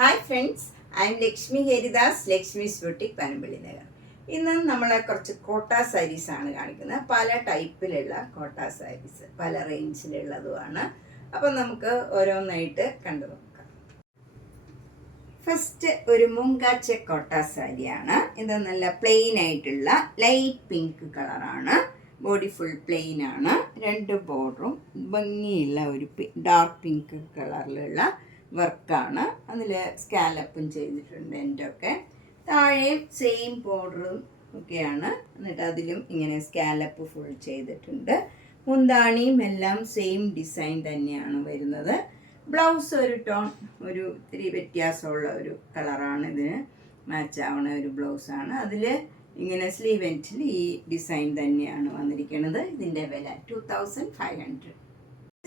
Hi friends, I M Lakshmi Haridas, Lakshmi's boutique, Panampilly Nagar. ഇന്ന് നമ്മൾ കുറച്ച് കോട്ട സാരീസ് ആണ് കാണിക്കുന്നത്. പല ടൈപ്പിലുള്ള കോട്ട സാരീസ്, പല റേഞ്ചിലുള്ളതുമാണ്. അപ്പം നമുക്ക് ഓരോന്നായിട്ട് കണ്ടു നോക്കാം. ഫസ്റ്റ് ഒരു മുങ്കാച്ച കോട്ട സാരിയാണ്. ഇത് നല്ല പ്ലെയിൻ ആയിട്ടുള്ള ലൈറ്റ് പിങ്ക് കളറാണ്. ബോഡി ഫുൾ പ്ലെയിൻ ആണ്. രണ്ട് ബോർഡറും ഭംഗിയുള്ള ഒരു ഡാർക്ക് പിങ്ക് കളറിലുള്ള വർക്കാണ്. അതിൽ സ്കാലപ്പും ചെയ്തിട്ടുണ്ട്. എൻ്റെ ഒക്കെ താഴെയും സെയിം ബോർഡറും ഒക്കെയാണ്. എന്നിട്ട് അതിലും ഇങ്ങനെ സ്കാലപ്പ് ഫുൾ ചെയ്തിട്ടുണ്ട്. മുന്താണിയും എല്ലാം സെയിം ഡിസൈൻ തന്നെയാണ് വരുന്നത്. ബ്ലൗസ് ഒരു ടോൺ, ഒരു ഇത്തിരി വ്യത്യാസമുള്ള ഒരു കളറാണ്. ഇതിന് മാച്ച് ആവണ ഒരു ബ്ലൗസാണ്. അതിൽ ഇങ്ങനെ സ്ലീവ് എൻഡിൽ ഈ ഡിസൈൻ തന്നെയാണ് വന്നിരിക്കുന്നത്. ഇതിൻ്റെ വില 2500.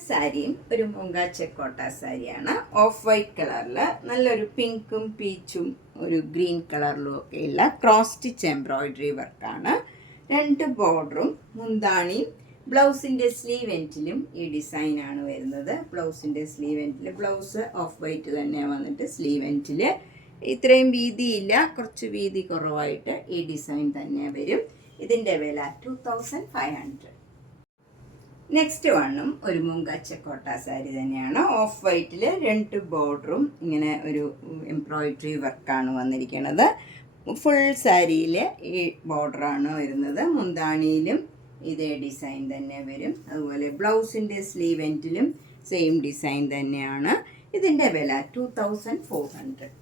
സാരിയും ഒരു മുങ്കാച്ച കോട്ട സാരിയാണ്. ഓഫ് വൈറ്റ് കളറിൽ നല്ലൊരു പിങ്കും പീച്ചും ഒരു ഗ്രീൻ കളറിലും ഒക്കെയുള്ള ക്രോസ് സ്റ്റിച്ച് എംബ്രോയിഡറി വർക്കാണ്. രണ്ട് ബോർഡറും മുന്താണിയും ബ്ലൗസിൻ്റെ സ്ലീവ് എൻഡിലും ഈ ഡിസൈനാണ് വരുന്നത്. ബ്ലൗസിൻ്റെ സ്ലീവ് എൻഡിൽ ബ്ലൗസ് ഓഫ് വൈറ്റ് തന്നെ വന്നിട്ട് സ്ലീവ് എൻഡിൽ ഇത്രയും വീതിയില്ല, കുറച്ച് വീതി കുറവായിട്ട് ഈ ഡിസൈൻ തന്നെ വരും. ഇതിൻ്റെ വില 2500. നെക്സ്റ്റ് വണ്ണും ഒരു മുങ്കാച്ച കോട്ട സാരി തന്നെയാണ്. ഓഫ് വൈറ്റിൽ രണ്ട് ബോർഡറും ഇങ്ങനെ ഒരു എംബ്രോയിഡറി വർക്കാണ് വന്നിരിക്കുന്നത്. ഫുൾ സാരിയിൽ ഈ ബോർഡറാണ് വരുന്നത്. മുന്താണിയിലും ഇതേ ഡിസൈൻ തന്നെ വരും. അതുപോലെ ബ്ലൗസിൻ്റെ സ്ലീവ് എൻഡിലും സെയിം ഡിസൈൻ തന്നെയാണ്. ഇതിൻ്റെ വില 2400.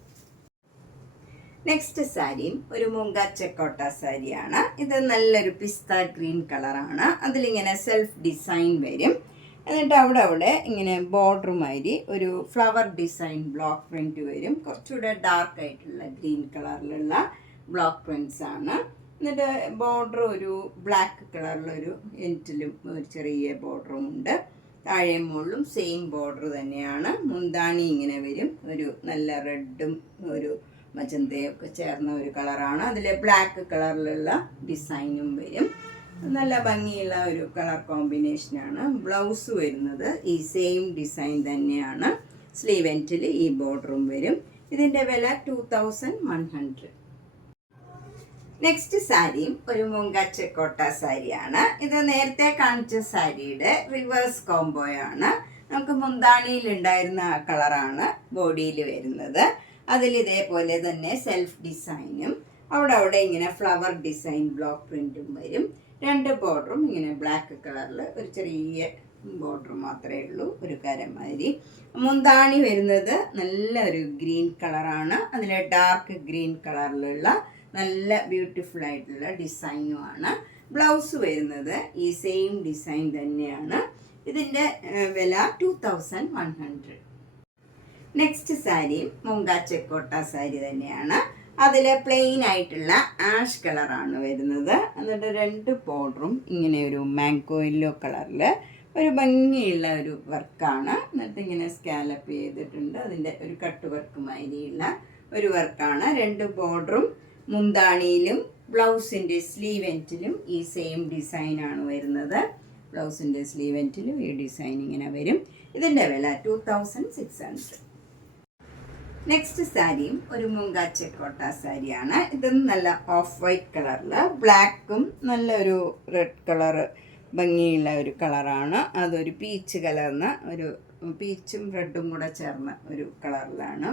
നെക്സ്റ്റ് സാരിയും ഒരു മുങ്കാച്ച കോട്ട സാരിയാണ്. ഇത് നല്ലൊരു പിസ്ത ഗ്രീൻ കളറാണ്. അതിലിങ്ങനെ സെൽഫ് ഡിസൈൻ വരും. എന്നിട്ട് അവിടെ ഇങ്ങനെ ബോർഡറുമാതിരി ഒരു ഫ്ലവർ ഡിസൈൻ ബ്ലോക്ക് പ്രിൻറ്റ് വരും. കുറച്ചുകൂടെ ഡാർക്ക് ആയിട്ടുള്ള ഗ്രീൻ കളറിലുള്ള ബ്ലോക്ക് പ്രിൻറ്റ്സ് ആണ്. എന്നിട്ട് ബോർഡർ ഒരു ബ്ലാക്ക് കളറിലൊരു എൻഡിലും ഒരു ചെറിയ ബോർഡറും ഉണ്ട്. താഴെ മുകളിലും സെയിം ബോർഡർ തന്നെയാണ്. മുന്താണി ഇങ്ങനെ വരും. ഒരു നല്ല റെഡും ഒരു മജന്തയൊക്കെ ചേർന്ന ഒരു കളറാണ്. അതിൽ ബ്ലാക്ക് കളറിലുള്ള ഡിസൈനും വരും. നല്ല ഭംഗിയുള്ള ഒരു കളർ കോമ്പിനേഷനാണ്. ബ്ലൗസ് വരുന്നത് ഈ സെയിം ഡിസൈൻ തന്നെയാണ്. സ്ലീവ് എൻഡിൽ ഈ ബോർഡറും വരും. ഇതിൻ്റെ വില 2100. നെക്സ്റ്റ് സാരിയും ഒരു മുങ്കാച്ച കോട്ട സാരിയാണ്. ഇത് നേരത്തെ കാണിച്ച സാരിയുടെ റിവേഴ്സ് കോംബോയാണ്. നമുക്ക് മുന്താണിയിൽ ഉണ്ടായിരുന്ന ആ കളറാണ് ബോഡിയിൽ വരുന്നത്. അതിൽ ഇതേപോലെ തന്നെ സെൽഫ് ഡിസൈനും അവിടെ ഇങ്ങനെ ഫ്ലവർ ഡിസൈൻ ബ്ലോക്ക് പ്രിൻറ്റും വരും. രണ്ട് ബോർഡറും ഇങ്ങനെ ബ്ലാക്ക് കളറിൽ ഒരു ചെറിയ ബോർഡർ മാത്രമേ ഉള്ളൂ, ഒരു കരമാതിരി. മുന്താണി വരുന്നത് നല്ലൊരു ഗ്രീൻ കളറാണ്. അതിൽ ഡാർക്ക് ഗ്രീൻ കളറിലുള്ള നല്ല ബ്യൂട്ടിഫുൾ ആയിട്ടുള്ള ഡിസൈനുമാണ്. ബ്ലൗസ് വരുന്നത് ഈ സെയിം ഡിസൈൻ തന്നെയാണ്. ഇതിൻ്റെ വില 2100. നെക്സ്റ്റ് സാരിയും മുങ്കാച്ച കോട്ട സാരി തന്നെയാണ്. അതിൽ പ്ലെയിൻ ആയിട്ടുള്ള ആഷ് കളറാണ് വരുന്നത്. എന്നിട്ട് രണ്ട് ബോർഡറും ഇങ്ങനെ ഒരു മാംഗോ യെല്ലോ കളറിൽ ഒരു ഭംഗിയുള്ള ഒരു വർക്കാണ്. എന്നിട്ട് ഇങ്ങനെ സ്കാലപ്പ് ചെയ്തിട്ടുണ്ട്. അതിൻ്റെ ഒരു കട്ട് വർക്ക് മാതിരിയുള്ള ഒരു വർക്കാണ്. രണ്ട് ബോർഡറും മുന്താണിയിലും ബ്ലൗസിൻ്റെ സ്ലീവ് എൻഡിലും ഈ സെയിം ഡിസൈനാണ് വരുന്നത്. ബ്ലൗസിൻ്റെ സ്ലീവ് എൻഡിലും ഈ ഡിസൈൻ ഇങ്ങനെ വരും. ഇതിൻ്റെ വില 2600. നെക്സ്റ്റ് സാരിയും ഒരു മുങ്കാച്ച കോട്ട സാരിയാണ്. ഇതും നല്ല ഓഫ് വൈറ്റ് കളറിൽ ബ്ലാക്കും നല്ലൊരു റെഡ് കളറ് ഭംഗിയുള്ള ഒരു കളറാണ്. അതൊരു പീച്ച് കലർന്ന ഒരു പീച്ചും റെഡും കൂടെ ചേർന്ന ഒരു കളറിലാണ്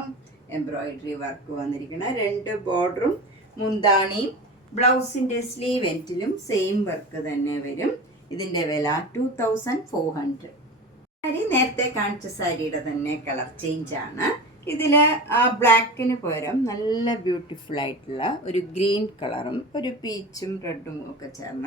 എംബ്രോയിഡറി വർക്ക് വന്നിരിക്കുന്നത്. രണ്ട് ബോർഡറും മുന്താണിയും ബ്ലൗസിൻ്റെ സ്ലീവ് എൻഡിലും സെയിം വർക്ക് തന്നെ വരും. ഇതിൻ്റെ വില 2400. സാരി നേരത്തെ കാണിച്ച സാരിയുടെ തന്നെ കളർ ചേഞ്ചാണ്. ഇതിൽ ആ ബ്ലാക്കിന് പകരം നല്ല ബ്യൂട്ടിഫുൾ ആയിട്ടുള്ള ഒരു ഗ്രീൻ കളറും ഒരു പീച്ചും റെഡും ഒക്കെ ചേർന്ന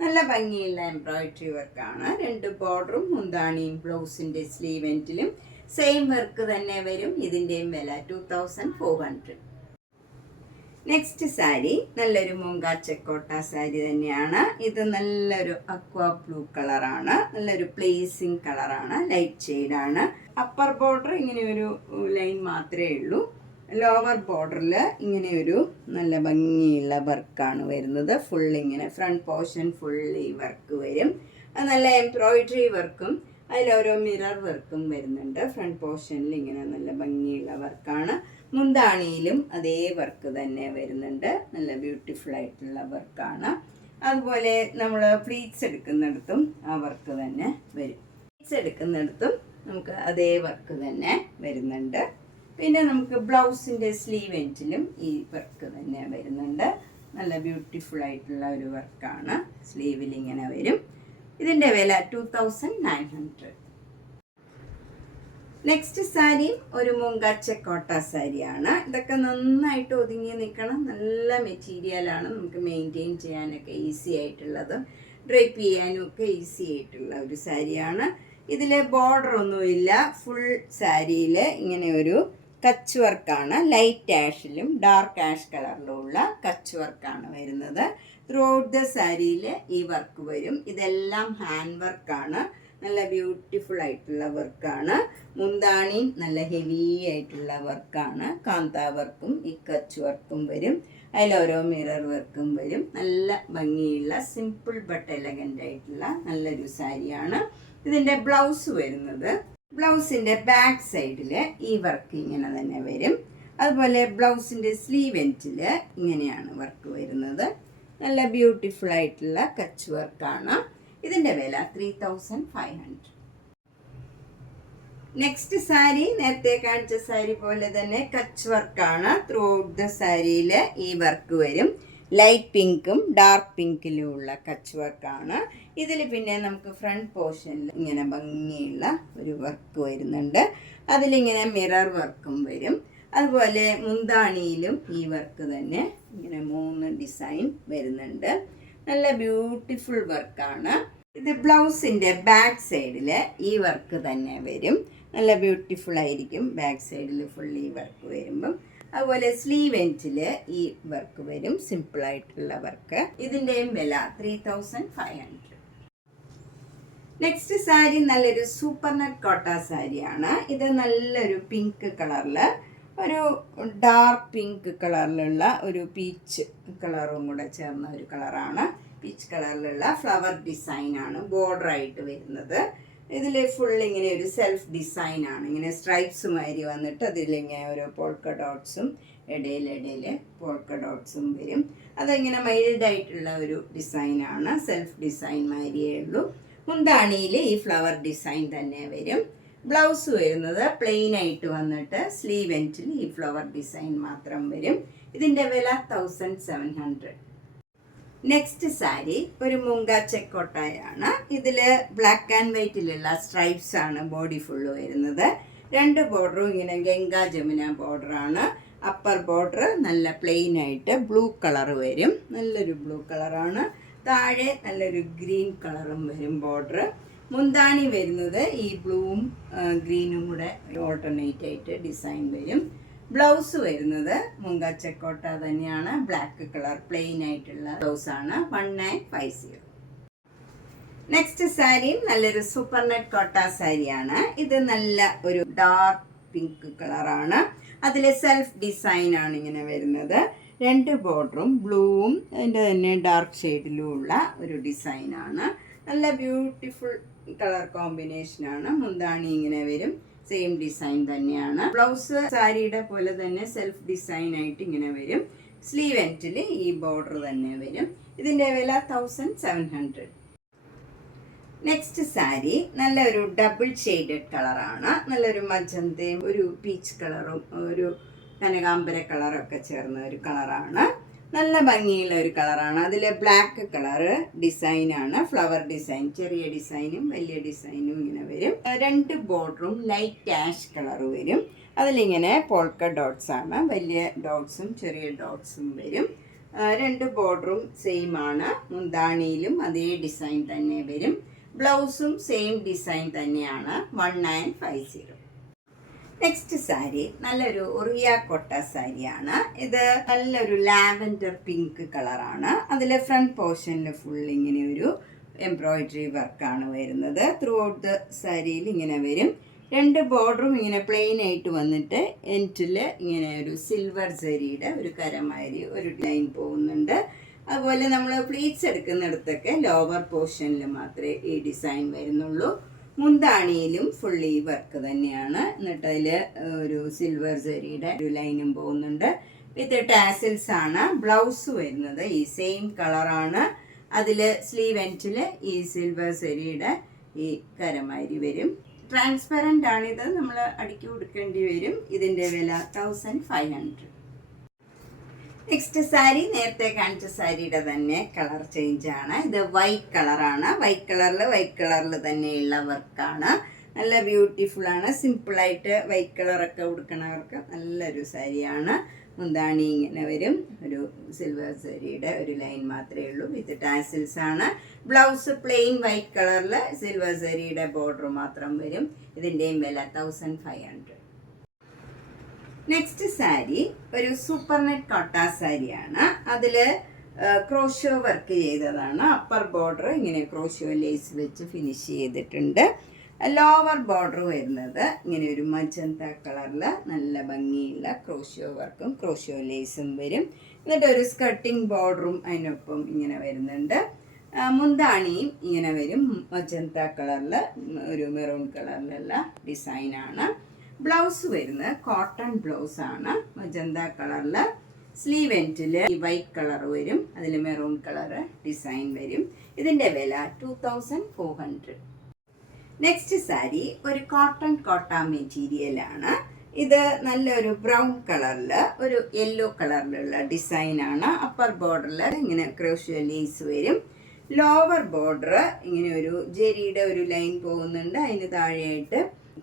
നല്ല ഭംഗിയുള്ള എംബ്രോയിഡറി വർക്കാണ്. രണ്ട് ബോർഡറും മുന്താണിയും ബ്ലൗസിൻ്റെ സ്ലീവ് എൻഡിലും സെയിം വർക്ക് തന്നെ വരും. ഇതിൻ്റെയും വില 2400. നെക്സ്റ്റ് സാരി നല്ലൊരു മുങ്കാച്ച കോട്ട സാരി തന്നെയാണ്. ഇത് നല്ലൊരു അക്വാ ബ്ലൂ കളറാണ്. നല്ലൊരു പ്ലേസിങ് കളറാണ്. ലൈറ്റ് ഷെയ്ഡാണ്. അപ്പർ ബോർഡർ ഇങ്ങനെ ഒരു ലൈൻ മാത്രമേ ഉള്ളൂ. ലോവർ ബോർഡറിൽ ഇങ്ങനെ ഒരു നല്ല ഭംഗിയുള്ള വർക്കാണ് വരുന്നത്. ഫുൾ ഇങ്ങനെ ഫ്രണ്ട് പോർഷൻ ഫുൾ ഈ വർക്ക് വരും. നല്ല എംബ്രോയിഡറി വർക്കും അതിലോരോ മിറർ വർക്കും വരുന്നുണ്ട്. ഫ്രണ്ട് പോർഷനിൽ ഇങ്ങനെ നല്ല ഭംഗിയുള്ള വർക്കാണ്. മുന്താണിയിലും അതേ വർക്ക് തന്നെ വരുന്നുണ്ട്. നല്ല ബ്യൂട്ടിഫുൾ ആയിട്ടുള്ള വർക്കാണ്. അതുപോലെ നമ്മൾ പ്ലീറ്റ്സ് എടുക്കുന്നിടത്തും ആ വർക്ക് തന്നെ വരും. പ്ലീറ്റ്സ് എടുക്കുന്നിടത്തും നമുക്ക് അതേ വർക്ക് തന്നെ വരുന്നുണ്ട്. പിന്നെ നമുക്ക് ബ്ലൗസിൻ്റെ സ്ലീവ് എൻഡിലും ഈ വർക്ക് തന്നെ വരുന്നുണ്ട്. നല്ല ബ്യൂട്ടിഫുൾ ആയിട്ടുള്ള ഒരു വർക്കാണ്. സ്ലീവിൽ ഇങ്ങനെ വരും. ഇതിൻ്റെ വില 2900. നെക്സ്റ്റ് സാരിയും ഒരു മുങ്കാച്ചക്കോട്ട സാരിയാണ്. ഇതൊക്കെ നന്നായിട്ട് ഒതുങ്ങി നിൽക്കണം. നല്ല മെറ്റീരിയലാണ്. നമുക്ക് മെയിൻറ്റെയിൻ ചെയ്യാനൊക്കെ ഈസി ആയിട്ടുള്ളത്, ഡ്രൈപ്പ് ചെയ്യാനും ഒക്കെ ഈസി ആയിട്ടുള്ള ഒരു സാരിയാണ്. ഇതിൽ ബോർഡർ ഒന്നുമില്ല. ഫുൾ സാരിയിൽ ഇങ്ങനെ ഒരു കച്ച് വർക്കാണ്. ലൈറ്റ് ആഷിലും ഡാർക്ക് ആഷ് കളറിലുമുള്ള കച്ച് വർക്കാണ് വരുന്നത്. ത്രൂ ഔട്ട് ദ സാരിയിൽ ഈ വർക്ക് വരും. ഇതെല്ലാം ഹാൻഡ് വർക്കാണ്. നല്ല ബ്യൂട്ടിഫുൾ ആയിട്ടുള്ള വർക്കാണ്. മുന്താണിയും നല്ല ഹെവി ആയിട്ടുള്ള വർക്കാണ്. കാന്ത വർക്കും ഈ കച്ച് വർക്കും വരും. അതിലോരോ മിറർ വർക്കും വരും. നല്ല ഭംഗിയുള്ള സിമ്പിൾ ബട്ട് എലഗൻ്റ് ആയിട്ടുള്ള നല്ലൊരു സാരിയാണ്. ഇതിൻ്റെ ബ്ലൗസ് വരുന്നത്, ബ്ലൗസിൻ്റെ ബാക്ക് സൈഡിൽ ഈ വർക്ക് ഇങ്ങനെ തന്നെ വരും. അതുപോലെ ബ്ലൗസിൻ്റെ സ്ലീവ് എൻഡിൽ ഇങ്ങനെയാണ് വർക്ക് വരുന്നത്. നല്ല ബ്യൂട്ടിഫുൾ ആയിട്ടുള്ള കച്ച് വർക്കാണ്. ഇതിൻ്റെ വില 3500. നെക്സ്റ്റ് സാരി നേരത്തെ കാണിച്ച സാരി പോലെ തന്നെ കച്ച് വർക്കാണ്. ത്രൂ ഔട്ട് ദ സാരിയിൽ ഈ വർക്ക് വരും. ലൈറ്റ് പിങ്കും ഡാർക്ക് പിങ്കിലും ഉള്ള കച്ച് വർക്കാണ്. ഇതിൽ പിന്നെ നമുക്ക് ഫ്രണ്ട് പോർഷനിൽ ഇങ്ങനെ ഭംഗിയുള്ള ഒരു വർക്ക് വരുന്നുണ്ട്. അതിലിങ്ങനെ മിറർ വർക്കും വരും. അതുപോലെ മുന്താണിയിലും ഈ വർക്ക് തന്നെ ഇങ്ങനെ 3 ഡിസൈൻ വരുന്നുണ്ട്. നല്ല ബ്യൂട്ടിഫുൾ വർക്കാണ്. ഇത് ബ്ലൗസിൻ്റെ ബാക്ക് സൈഡിൽ ഈ വർക്ക് തന്നെ വരും. നല്ല ബ്യൂട്ടിഫുൾ ആയിരിക്കും. ബാക്ക് സൈഡിൽ ഫുൾ ഈ വർക്ക് വരുമ്പം അതുപോലെ സ്ലീവ് എൻഡിൽ ഈ വർക്ക് വരും. സിമ്പിളായിട്ടുള്ള വർക്ക്. ഇതിൻ്റെയും വില 3500. നെക്സ്റ്റ് സാരി നല്ലൊരു സൂപ്പർ നെറ്റ് കോട്ട സാരിയാണ്. ഇത് നല്ലൊരു പിങ്ക് കളറിൽ, ഒരു ഡാർക്ക് പിങ്ക് കളറിലുള്ള ഒരു പീച്ച് കളറും കൂടെ ചേർന്ന ഒരു കളറാണ്. പീച്ച് കളറിലുള്ള ഫ്ലവർ ഡിസൈനാണ് ബോർഡറായിട്ട് വരുന്നത്. ഇതിൽ ഫുൾ ഇങ്ങനെ ഒരു സെൽഫ് ഡിസൈനാണ്. ഇങ്ങനെ സ്ട്രൈപ്സ് മാതിരി വന്നിട്ട് അതിലിങ്ങനെ ഓരോ പോൾക്ക ഡോട്ട്സും ഇടയിൽ പോൾക്ക ഡോട്ട്സും വരും. അതിങ്ങനെ മൈൽഡായിട്ടുള്ള ഒരു ഡിസൈനാണ്. സെൽഫ് ഡിസൈൻ മാതിരിയേ ഉള്ളൂ. മുന്താണിയിൽ ഈ ഫ്ലവർ ഡിസൈൻ തന്നെ വരും. ബ്ലൗസ് വരുന്നത് പ്ലെയിൻ ആയിട്ട് വന്നിട്ട് സ്ലീവ് എൻഡിൽ ഈ ഫ്ലവർ ഡിസൈൻ മാത്രം വരും. ഇതിൻ്റെ വില 1700. നെക്സ്റ്റ് സാരി ഒരു മുങ്ക ചെക്കോട്ടായാണ്. ഇതിൽ ബ്ലാക്ക് ആൻഡ് വൈറ്റിലുള്ള സ്ട്രൈപ്സ് ആണ് ബോഡി ഫുള്ള് വരുന്നത്. 2 ബോർഡറും ഇങ്ങനെ ഗംഗാ ജമുന ബോർഡറാണ്. അപ്പർ ബോർഡർ നല്ല പ്ലെയിൻ ആയിട്ട് ബ്ലൂ കളർ വരും. നല്ലൊരു ബ്ലൂ കളറാണ്. താഴെ നല്ലൊരു ഗ്രീൻ കളറും വരും ബോർഡർ. മുന്താണി വരുന്നത് ഈ ബ്ലൂവും ഗ്രീനും കൂടെ ഓൾട്ടർനേറ്റ് ആയിട്ട് ഡിസൈൻ വരും. ബ്ലൗസ് വരുന്നത് മുങ്ക ചെക്കോട്ട തന്നെയാണ്. ബ്ലാക്ക് കളർ പ്ലെയിൻ ആയിട്ടുള്ള ബ്ലൗസാണ്. 1950. നെക്സ്റ്റ് സാരിയും നല്ലൊരു സൂപ്പർ നെറ്റ് കോട്ട സാരിയാണ്. ഇത് നല്ല ഒരു ഡാർക്ക് പിങ്ക് കളറാണ്. അതിൽ സെൽഫ് ഡിസൈനാണ് ഇങ്ങനെ വരുന്നത്. 2 ബോർഡറും ബ്ലൂവും അതിൻ്റെ തന്നെ ഡാർക്ക് ഷെയ്ഡിലും ഉള്ള ഒരു ഡിസൈനാണ്. നല്ല ബ്യൂട്ടിഫുൾ കളർ കോമ്പിനേഷനാണ്. മുന്താണി ഇങ്ങനെ വരും. സെയിം ഡിസൈൻ തന്നെയാണ്. ബ്ലൗസ് സാരിയുടെ പോലെ തന്നെ സെൽഫ് ഡിസൈൻ ആയിട്ട് ഇങ്ങനെ വരും. സ്ലീവ് എൻഡിൽ ഈ ബോർഡർ തന്നെ വരും. ഇതിൻ്റെ വില 1700. നെക്സ്റ്റ് സാരി നല്ലൊരു ഡബിൾ ഷെയ്ഡഡ് കളറാണ്. നല്ലൊരു മജന്തയും ഒരു പീച്ച് കളറും ഒരു കനകാംബര കളറൊക്കെ ചേർന്ന ഒരു കളറാണ്. നല്ല ഭംഗിയുള്ള ഒരു കളറാണ്. അതിൽ ബ്ലാക്ക് കളറ് ഡിസൈനാണ്. ഫ്ലവർ ഡിസൈൻ, ചെറിയ ഡിസൈനും വലിയ ഡിസൈനും ഇങ്ങനെ വരും. 2 ബോർഡറും ലൈറ്റ് ആഷ് കളർ വരും. അതിലിങ്ങനെ പോൾക്ക ഡോട്ട്സ് ആണ്. വലിയ ഡോട്ട്സും ചെറിയ ഡോട്ട്സും വരും. 2 ബോർഡറും സെയിം ആണ്. മുന്താണിയിലും അതേ ഡിസൈൻ തന്നെ വരും. ബ്ലൗസും സെയിം ഡിസൈൻ തന്നെയാണ്. 1950. നെക്സ്റ്റ് സാരി നല്ലൊരു ഒറിയ കൊട്ട സാരിയാണ്. ഇത് നല്ലൊരു ലാവൻഡർ പിങ്ക് കളറാണ്. അതിൽ ഫ്രണ്ട് പോർഷനിൽ ഫുൾ ഇങ്ങനെ ഒരു എംബ്രോയിഡറി വർക്കാണ് വരുന്നത്. ത്രൂ ഔട്ട് ദ സാരിയിൽ ഇങ്ങനെ വരും. 2 ബോർഡറും ഇങ്ങനെ പ്ലെയിൻ ആയിട്ട് വന്നിട്ട് എൻഡിൽ ഇങ്ങനെ ഒരു സിൽവർ സരിയുടെ ഒരു കരമാതിരി ഒരു ലൈൻ പോകുന്നുണ്ട്. അതുപോലെ നമ്മൾ പ്ലീറ്റ്സ് എടുക്കുന്നിടത്തൊക്കെ ലോവർ പോർഷനിൽ മാത്രമേ ഈ ഡിസൈൻ വരുന്നുള്ളൂ. മുന്താണിയിലും ഫുള്ളി വർക്ക് തന്നെയാണ്. എന്നിട്ട് അതിൽ ഒരു സിൽവർ ജെറിയുടെ ഒരു ലൈനും പോകുന്നുണ്ട്. വിത്ത് ടാസിൽസ് ആണ്. ബ്ലൗസ് വരുന്നത് ഈ സെയിം കളറാണ്. അതിൽ സ്ലീവ് എൻഡിൽ ഈ സിൽവർ ജെറിയുടെ ഈ കരമാരി വരും. ട്രാൻസ്പെറൻ്റ് ആണിത്, നമ്മൾ അടിക്കി കൊടുക്കേണ്ടി വരും. ഇതിൻ്റെ വില 1500. നെക്സ്റ്റ് സാരി നേരത്തെ കാണിച്ച സാരിയുടെ തന്നെ കളർ ചേഞ്ച് ആണ്. ഇത് വൈറ്റ് കളറാണ്. വൈറ്റ് കളറിൽ തന്നെയുള്ള വർക്കാണ്. നല്ല ബ്യൂട്ടിഫുൾ ആണ്. സിമ്പിളായിട്ട് വൈറ്റ് കളറൊക്കെ ഉടുക്കണവർക്ക് നല്ലൊരു സാരിയാണ്. മുന്താണി ഇങ്ങനെ വരും. ഒരു സിൽവർ സാരിയുടെ ഒരു ലൈൻ മാത്രമേ ഉള്ളൂ. വിത്ത് ടാസിൽസ് ആണ്. ബ്ലൗസ് പ്ലെയിൻ വൈറ്റ് കളറിൽ സിൽവർ സാരിയുടെ ബോർഡർ മാത്രം വരും. ഇതിൻ്റെയും വില 1500. നെക്സ്റ്റ് സാരി ഒരു സൂപ്പർ നെറ്റ് കോട്ട സാരിയാണ്. അതിൽ ക്രോഷ്യോ വർക്ക് ചെയ്തതാണ്. അപ്പർ ബോർഡർ ഇങ്ങനെ ക്രോഷ്യോ ലേസ് വെച്ച് ഫിനിഷ് ചെയ്തിട്ടുണ്ട്. ലോവർ ബോർഡർ വരുന്നത് ഇങ്ങനെ ഒരു മജന്ത കളറിൽ നല്ല ഭംഗിയുള്ള ക്രോഷ്യോ വർക്കും ക്രോഷ്യോ ലേസും വരും. എന്നിട്ട് ഒരു സ്കർട്ടിങ് ബോർഡറും അതിനൊപ്പം ഇങ്ങനെ വരുന്നുണ്ട്. മുന്താണിയും ഇങ്ങനെ വരും. മജന്ത കളറിൽ ഒരു മെറൂൺ കളറിലുള്ള ഡിസൈനാണ്. ബ്ലൗസ് വരുന്നത് കോട്ടൺ ബ്ലൗസ് ആണ്. മജന്ത കളറിൽ സ്ലീവ് എൻഡിൽ ഈ വൈറ്റ് കളർ വരും. അതിൽ മെറൂൺ കളർ ഡിസൈൻ വരും. ഇതിൻ്റെ വില 2400. നെക്സ്റ്റ് സാരി ഒരു കോട്ടൺ കോട്ട മെറ്റീരിയലാണ്. ഇത് നല്ലൊരു ബ്രൗൺ കളറിൽ ഒരു യെല്ലോ കളറിലുള്ള ഡിസൈനാണ്. അപ്പർ ബോർഡറിൽ ഇങ്ങനെ ക്രോഷ്യോ ലേസ് വരും. ലോവർ ബോർഡർ ഇങ്ങനെ ഒരു ജെറിയുടെ ഒരു ലൈൻ പോകുന്നുണ്ട്. അതിന് താഴെയായിട്ട്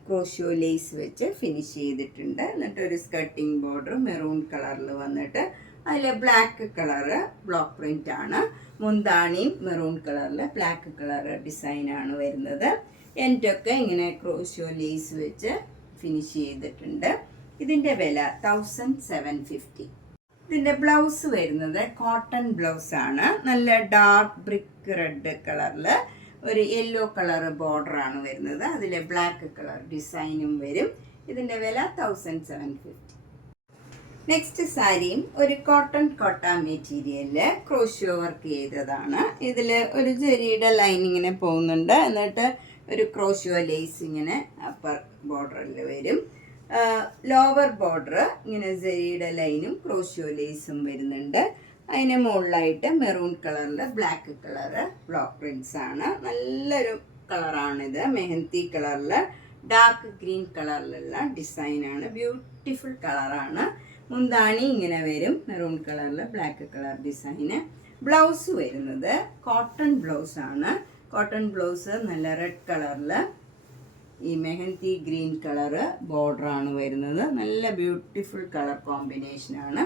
ക്രോഷ്യോ ലേസ് വെച്ച് ഫിനിഷ് ചെയ്തിട്ടുണ്ട്. എന്നിട്ട് ഒരു സ്കർട്ടിങ് ബോർഡർ മെറൂൺ കളറിൽ വന്നിട്ട് അതിൽ ബ്ലാക്ക് കളറ് ബ്ലോക്ക് പ്രിൻ്റ് ആണ്. മുന്താണിയും മെറൂൺ കളറിൽ ബ്ലാക്ക് കളർ ഡിസൈനാണ് വരുന്നത്. എൻഡൊക്കെ ഇങ്ങനെ ക്രോഷ്യോ ലേസ് വെച്ച് ഫിനിഷ് ചെയ്തിട്ടുണ്ട്. ഇതിൻ്റെ വില 1750. ഇതിൻ്റെ ബ്ലൗസ് വരുന്നത് കോട്ടൺ ബ്ലൗസാണ്. നല്ല ഡാർക്ക് ബ്രിക്ക് റെഡ് കളറിൽ ഒരു യെല്ലോ കളർ ബോർഡറാണ് വരുന്നത്. അതിൽ ബ്ലാക്ക് കളർ ഡിസൈനും വരും. ഇതിൻ്റെ വില 1750. നെക്സ്റ്റ് സാരിയും ഒരു കോട്ടൺ കോട്ട മെറ്റീരിയലിൽ ക്രോഷ്യോ വർക്ക് ചെയ്തതാണ്. ഇതിൽ ഒരു ജെറിയുടെ ലൈൻ ഇങ്ങനെ പോകുന്നുണ്ട്. എന്നിട്ട് ഒരു ക്രോഷ്യോ ലേസ് ഇങ്ങനെ അപ്പർ ബോർഡറിൽ വരും. ലോവർ ബോർഡർ ഇങ്ങനെ ജെറിയുടെ ലൈനും ക്രോഷ്യോ ലേസും വരുന്നുണ്ട്. അതിന് മുകളിലായിട്ട് മെറൂൺ കളറിൽ ബ്ലാക്ക് കളറ് ബ്ലോക്ക് പ്രിൻസ് ആണ്. നല്ലൊരു കളറാണിത്. മെഹന്തി കളറിൽ ഡാർക്ക് ഗ്രീൻ കളറിലുള്ള ഡിസൈനാണ്. ബ്യൂട്ടിഫുൾ കളറാണ്. മുന്താണി ഇങ്ങനെ വരും. മെറൂൺ കളറിൽ ബ്ലാക്ക് കളർ ഡിസൈന്. ബ്ലൗസ് വരുന്നത് കോട്ടൺ ബ്ലൗസാണ്. കോട്ടൺ ബ്ലൗസ് നല്ല റെഡ് കളറിൽ ഈ മെഹന്തി ഗ്രീൻ കളറ് ബോർഡറാണ് വരുന്നത്. നല്ല ബ്യൂട്ടിഫുൾ കളർ കോമ്പിനേഷനാണ്.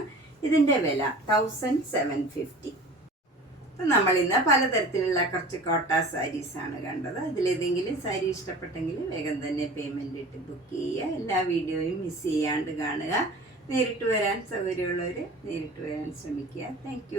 ഇതിൻ്റെ വില 1750. അപ്പം നമ്മളിന്ന് പലതരത്തിലുള്ള കുറച്ച് കോട്ട സാരീസാണ് കണ്ടത്. അതിലേതെങ്കിലും സാരി ഇഷ്ടപ്പെട്ടെങ്കിൽ വേഗം തന്നെ പേയ്മെൻ്റ് ഇട്ട് ബുക്ക് ചെയ്യുക. എല്ലാ വീഡിയോയും മിസ് ചെയ്യാണ്ട് കാണുക. നേരിട്ട് വരാൻ സൗകര്യമുള്ളവർ നേരിട്ട് വരാൻ ശ്രമിക്കുക. താങ്ക്